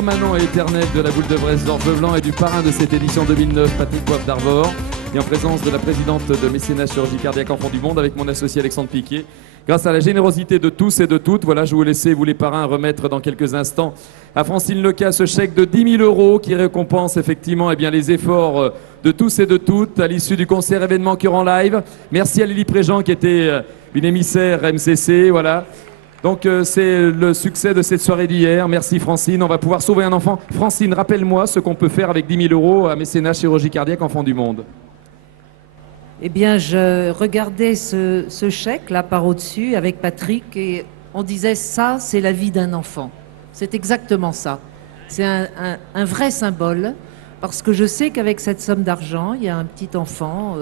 permanent et éternel de la boule de Bresse Georges Leblanc et du parrain de cette édition 2009, Patrick Coiffe d'Arvor, et en présence de la présidente de Mécénat Chirurgie Cardiaque Enfants du Monde avec mon associé Alexandre Piquet. Grâce à la générosité de tous et de toutes, voilà, je vous laisser, vous les parrains, remettre dans quelques instants à Francine Leca ce chèque de 10 000 € qui récompense effectivement les efforts de tous et de toutes à l'issue du concert événement Cœur en live. Merci à Lily Préjean qui était une émissaire MCC, voilà. Donc c'est le succès de cette soirée d'hier. Merci Francine, on va pouvoir sauver un enfant. Francine, rappelle-moi ce qu'on peut faire avec 10 000 € à Mécénat Chirurgie Cardiaque Enfants du Monde. Eh bien, je regardais ce chèque là par au-dessus avec Patrick et on disait ça, c'est la vie d'un enfant. C'est exactement ça. C'est un vrai symbole parce que je sais qu'avec cette somme d'argent, il y a un petit enfant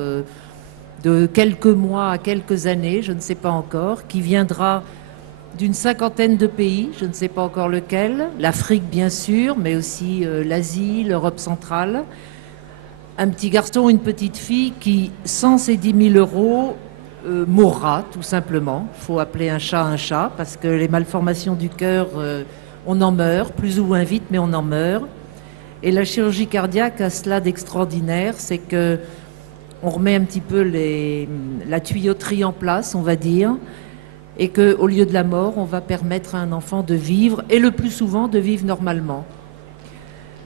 de quelques mois à quelques années, je ne sais pas encore, qui viendra d'une 50aine de pays, je ne sais pas encore lequel, l'Afrique bien sûr, mais aussi l'Asie, l'Europe centrale. Un petit garçon ou une petite fille qui, sans ces 10 000 €, mourra tout simplement. Il faut appeler un chat parce que les malformations du cœur, on en meurt, plus ou moins vite, mais on en meurt. Et la chirurgie cardiaque a cela d'extraordinaire, c'est que on remet un petit peu la tuyauterie en place, on va dire, et qu'au lieu de la mort, on va permettre à un enfant de vivre, et le plus souvent de vivre normalement.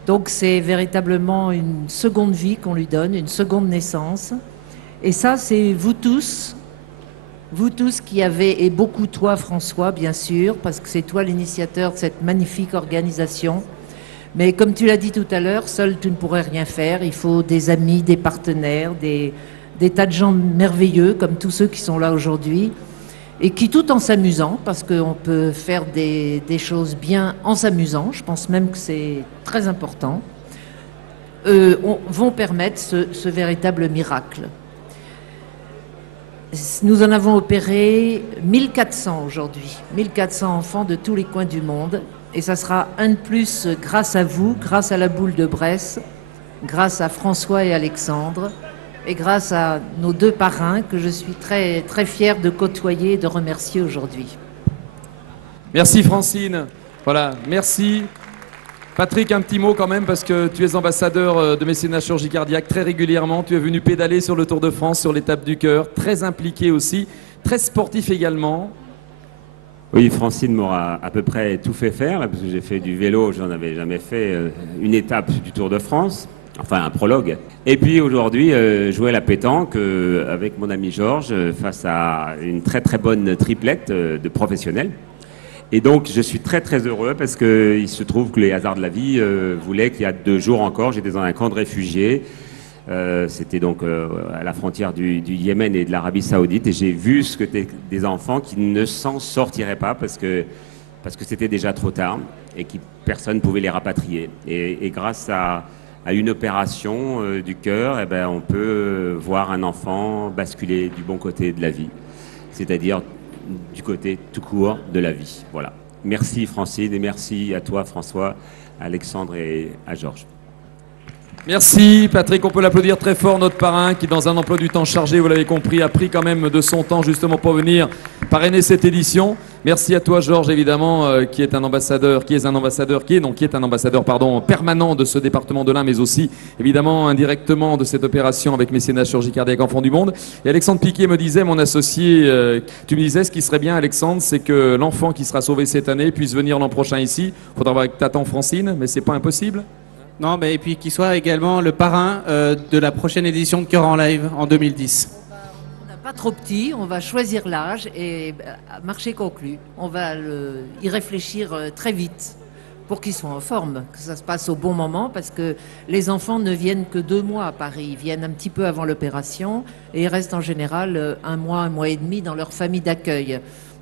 Donc c'est véritablement une seconde vie qu'on lui donne, une seconde naissance. Et ça, c'est vous tous qui avez, et beaucoup toi François, bien sûr, parce que c'est toi l'initiateur de cette magnifique organisation. Mais comme tu l'as dit tout à l'heure, seul tu ne pourrais rien faire. Il faut des amis, des partenaires, des tas de gens merveilleux, comme tous ceux qui sont là aujourd'hui, et qui, tout en s'amusant, parce qu'on peut faire des choses bien en s'amusant, je pense même que c'est très important, vont permettre ce véritable miracle. Nous en avons opéré 1400 aujourd'hui, 1400 enfants de tous les coins du monde, et ça sera un de plus grâce à vous, grâce à la boule de Bresse, grâce à François et Alexandre, et grâce à nos deux parrains que je suis très, très fière de côtoyer et de remercier aujourd'hui. Merci Francine. Voilà, merci. Patrick, un petit mot quand même parce que tu es ambassadeur de Mécénat Chirurgie Cardiaque très régulièrement. Tu es venu pédaler sur le Tour de France, sur l'étape du cœur, très impliqué aussi, très sportif également. Oui, Francine m'aura à peu près tout fait faire, parce que j'ai fait du vélo, j'en avais jamais fait une étape du Tour de France. Enfin, un prologue. Et puis aujourd'hui, jouer à la pétanque avec mon ami Georges face à une très très bonne triplette de professionnels. Et donc, je suis très très heureux parce qu'il se trouve que les hasards de la vie voulaient qu'il y a 2 jours encore, j'étais dans un camp de réfugiés. C'était donc à la frontière du Yémen et de l'Arabie Saoudite. Et j'ai vu ce que étaient des enfants qui ne s'en sortiraient pas parce que c'était déjà trop tard et que personne ne pouvait les rapatrier. Et grâce à une opération du cœur, eh ben, on peut voir un enfant basculer du bon côté de la vie, c'est-à-dire du côté tout court de la vie. Voilà. Merci Francine et merci à toi François, à Alexandre et à Georges. Merci Patrick, on peut l'applaudir très fort, notre parrain qui dans un emploi du temps chargé, vous l'avez compris, a pris quand même de son temps justement pour venir parrainer cette édition. Merci à toi Georges évidemment qui est un ambassadeur permanent de ce département de l'Ain, mais aussi évidemment indirectement de cette opération avec Mécénat Chirurgie Cardiaque Enfants du Monde. Et Alexandre Piquet me disait, mon associé, tu me disais ce qui serait bien Alexandre, c'est que l'enfant qui sera sauvé cette année puisse venir l'an prochain ici. Il faudra voir avec ta tante Francine, mais c'est pas impossible. Non, mais et puis qu'il soit également le parrain de la prochaine édition de Cœur en live en 2010. On n'a pas trop petit, on va choisir l'âge et marché conclu. On va y réfléchir très vite pour qu'ils soient en forme, que ça se passe au bon moment parce que les enfants ne viennent que 2 mois à Paris. Ils viennent un petit peu avant l'opération et ils restent en général 1 mois et demi dans leur famille d'accueil.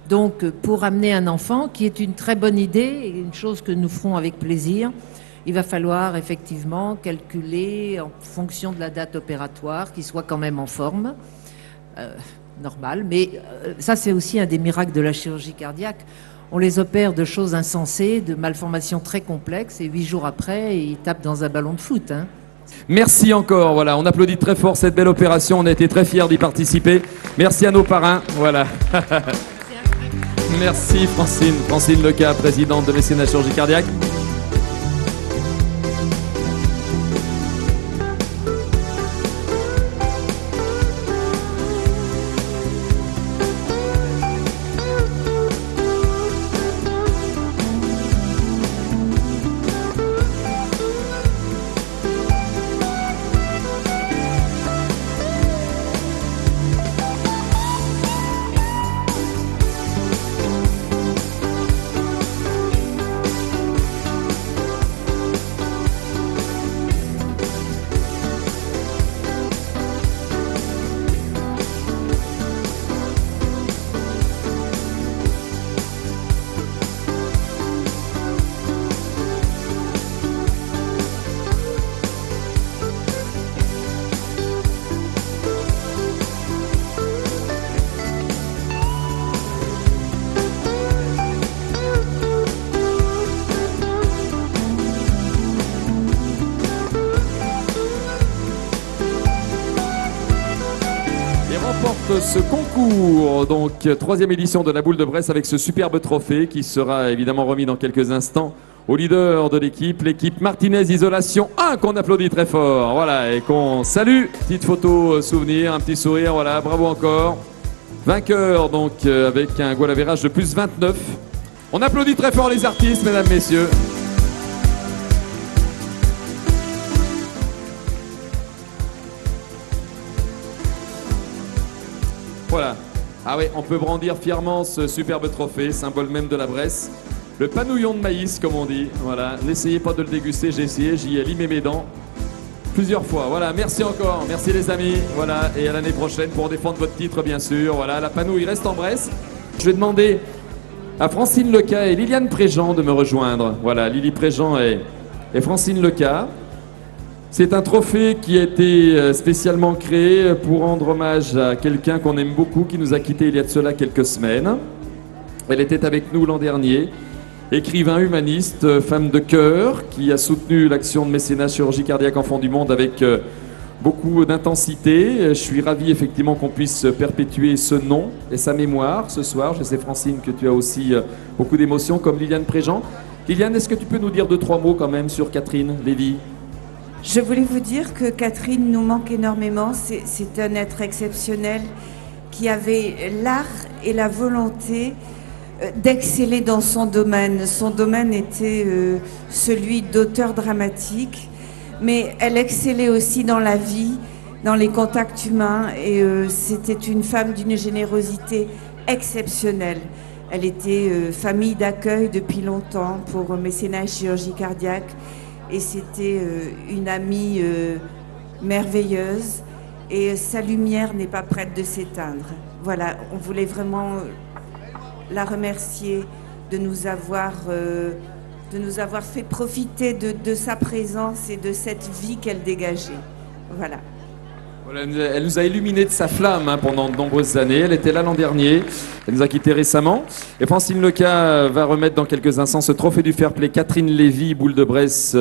Donc pour amener un enfant, qui est une très bonne idée et une chose que nous ferons avec plaisir, il va falloir effectivement calculer en fonction de la date opératoire qu'il soit quand même en forme, normale. Mais ça, c'est aussi un des miracles de la chirurgie cardiaque. On les opère de choses insensées, de malformations très complexes, et 8 jours après, ils tapent dans un ballon de foot. Hein. Merci encore, voilà, on applaudit très fort cette belle opération, on a été très fiers d'y participer. Merci à nos parrains, voilà. Merci Francine Leca, présidente de Mécénat Chirurgie Cardiaque. ce concours. Donc, troisième édition de la Boule de Bresse avec ce superbe trophée qui sera évidemment remis dans quelques instants au leader de l'équipe Martinez Isolation 1, qu'on applaudit très fort. Voilà, et qu'on salue. Petite photo souvenir, un petit sourire, voilà, bravo encore. Vainqueur, donc, avec un goal average de plus 29. On applaudit très fort les artistes, mesdames, messieurs. Voilà. Ah oui, on peut brandir fièrement ce superbe trophée, symbole même de la Bresse. Le panouillon de maïs, comme on dit. Voilà. N'essayez pas de le déguster, j'ai essayé, j'y ai limé mes dents plusieurs fois. Voilà, merci encore, merci les amis. Voilà, et à l'année prochaine pour défendre votre titre, bien sûr. Voilà, la panouille reste en Bresse. Je vais demander à Francine Leca et Liliane Préjean de me rejoindre. Voilà, Lily Préjean et Francine Leca. C'est un trophée qui a été spécialement créé pour rendre hommage à quelqu'un qu'on aime beaucoup, qui nous a quittés il y a de cela quelques semaines. Elle était avec nous l'an dernier, écrivain humaniste, femme de cœur, qui a soutenu l'action de mécénat chirurgie cardiaque enfants du monde avec beaucoup d'intensité. Je suis ravi effectivement qu'on puisse perpétuer ce nom et sa mémoire ce soir. Je sais, Francine, que tu as aussi beaucoup d'émotions, comme Liliane Préjean. Liliane, est-ce que tu peux nous dire 2-3 mots quand même sur Catherine Lévy ? Je voulais vous dire que Catherine nous manque énormément. C'est un être exceptionnel qui avait l'art et la volonté d'exceller dans son domaine. Son domaine était celui d'auteur dramatique, mais elle excellait aussi dans la vie, dans les contacts humains, et c'était une femme d'une générosité exceptionnelle. Elle était famille d'accueil depuis longtemps pour mécénat et chirurgie cardiaque. Et c'était une amie merveilleuse, et sa lumière n'est pas prête de s'éteindre. Voilà, on voulait vraiment la remercier de nous avoir fait profiter de sa présence et de cette vie qu'elle dégageait. Voilà. Elle nous a illuminé de sa flamme pendant de nombreuses années. Elle était là l'an dernier. Elle nous a quittés récemment. Et Francine Leca va remettre dans quelques instants ce trophée du fair play Catherine Lévy, Boule de Bresse.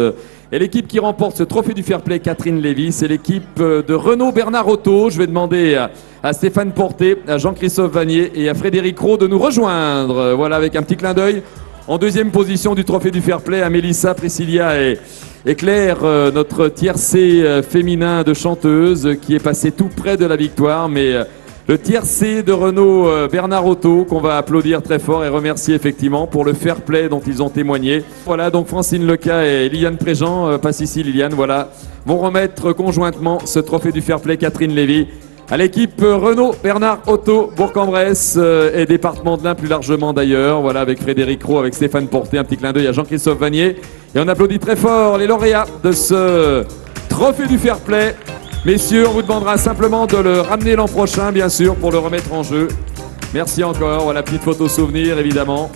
Et l'équipe qui remporte ce trophée du fair play Catherine Lévy, c'est l'équipe de Renaud Bernard Otto. Je vais demander à Stéphane Porté, à Jean-Christophe Vanier et à Frédéric Roux de nous rejoindre. Voilà, avec un petit clin d'œil. En deuxième position du trophée du fair play, à Mélissa, Priscilla et Claire, notre tiercé féminin de chanteuse qui est passé tout près de la victoire, mais le tiercé de Renaud Bernard Otto qu'on va applaudir très fort et remercier effectivement pour le fair play dont ils ont témoigné. Voilà, donc Francine Leca et Liliane Préjean, passe ici Liliane, voilà, vont remettre conjointement ce trophée du fair play Catherine Lévy à l'équipe Renaud Bernard Otto, Bourg-en-Bresse et département de l'Ain plus largement d'ailleurs. Voilà, avec Frédéric Roux, avec Stéphane Porté, un petit clin d'œil à Jean-Christophe Vanier. Et on applaudit très fort les lauréats de ce trophée du fair play. Messieurs, on vous demandera simplement de le ramener l'an prochain, bien sûr, pour le remettre en jeu. Merci encore. Voilà, petite photo souvenir, évidemment.